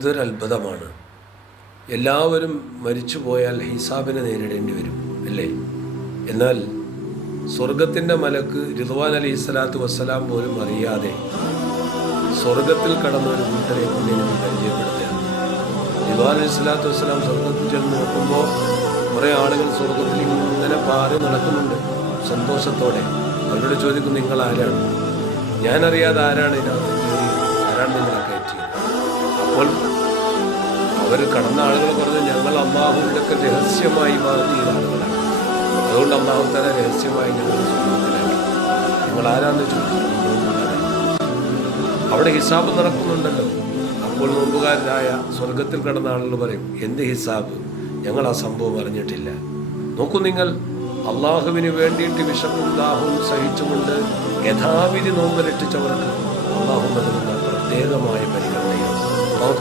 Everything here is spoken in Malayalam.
ഇതൊരു അത്ഭുതമാണ്. എല്ലാവരും മരിച്ചു പോയാൽ ഹിസാബിനെ നേരിടേണ്ടി വരും, അല്ലേ? എന്നാൽ സ്വർഗത്തിൻ്റെ മലക്ക് റിദ്വാൻ അലൈഹി സ്വലാത്തു വസ്സലാം പോലും അറിയാതെ സ്വർഗത്തിൽ കടന്ന ഒരു കൂട്ടരെ കൊണ്ട് എനിക്ക് പരിചയപ്പെടുത്തുകയാണ്. റിദ്വാൻ അലൈഹി സ്വലാത്തു വസ്സലാം സ്വർഗത്തിൽ ചെന്ന് നോക്കുമ്പോൾ കുറേ ആളുകൾ സ്വർഗത്തിൽ ഇങ്ങനെ പാറി നടക്കുന്നുണ്ട് സന്തോഷത്തോടെ. അവരോട് ചോദിക്കും, നിങ്ങൾ ആരാണ്? ഞാനറിയാതെ ആരാണ് ഇതിനകത്ത് കയറിയത്, ആരാണ് നിങ്ങളെ കയറ്റിയത്? അപ്പോൾ അവർ കടന്ന ആളുകൾ പറഞ്ഞു, ഞങ്ങൾ അള്ളാഹുവിൻ്റെ ഒക്കെ രഹസ്യമായി ചെയ്ത ആളുകളാണ്, അതുകൊണ്ട് അള്ളാഹു തല രഹസ്യമായി ഞങ്ങൾ സ്വർഗത്തിലാക്കി. നിങ്ങൾ ആരാന്ന് ചോദിച്ചു. അവിടെ ഹിസാബ് നടക്കുന്നുണ്ടല്ലോ. അപ്പോൾ നോമ്പുകാരനായ സ്വർഗത്തിൽ കടന്ന ആളുകൾ പറയും, എന്ത് ഹിസാബ്? ഞങ്ങൾ ആ സംഭവം അറിഞ്ഞിട്ടില്ല. നോക്കൂ നിങ്ങൾ, അള്ളാഹുവിന് വേണ്ടിയിട്ട് വിശപ്പും ദാഹവും സഹിച്ചുകൊണ്ട് യഥാവിധി നോമ്പ് രക്ഷിച്ചവർക്ക് അള്ളാഹു നൽകുന്ന പ്രത്യേകമായ പരിഗണനയാണ്. അള്ളാഹു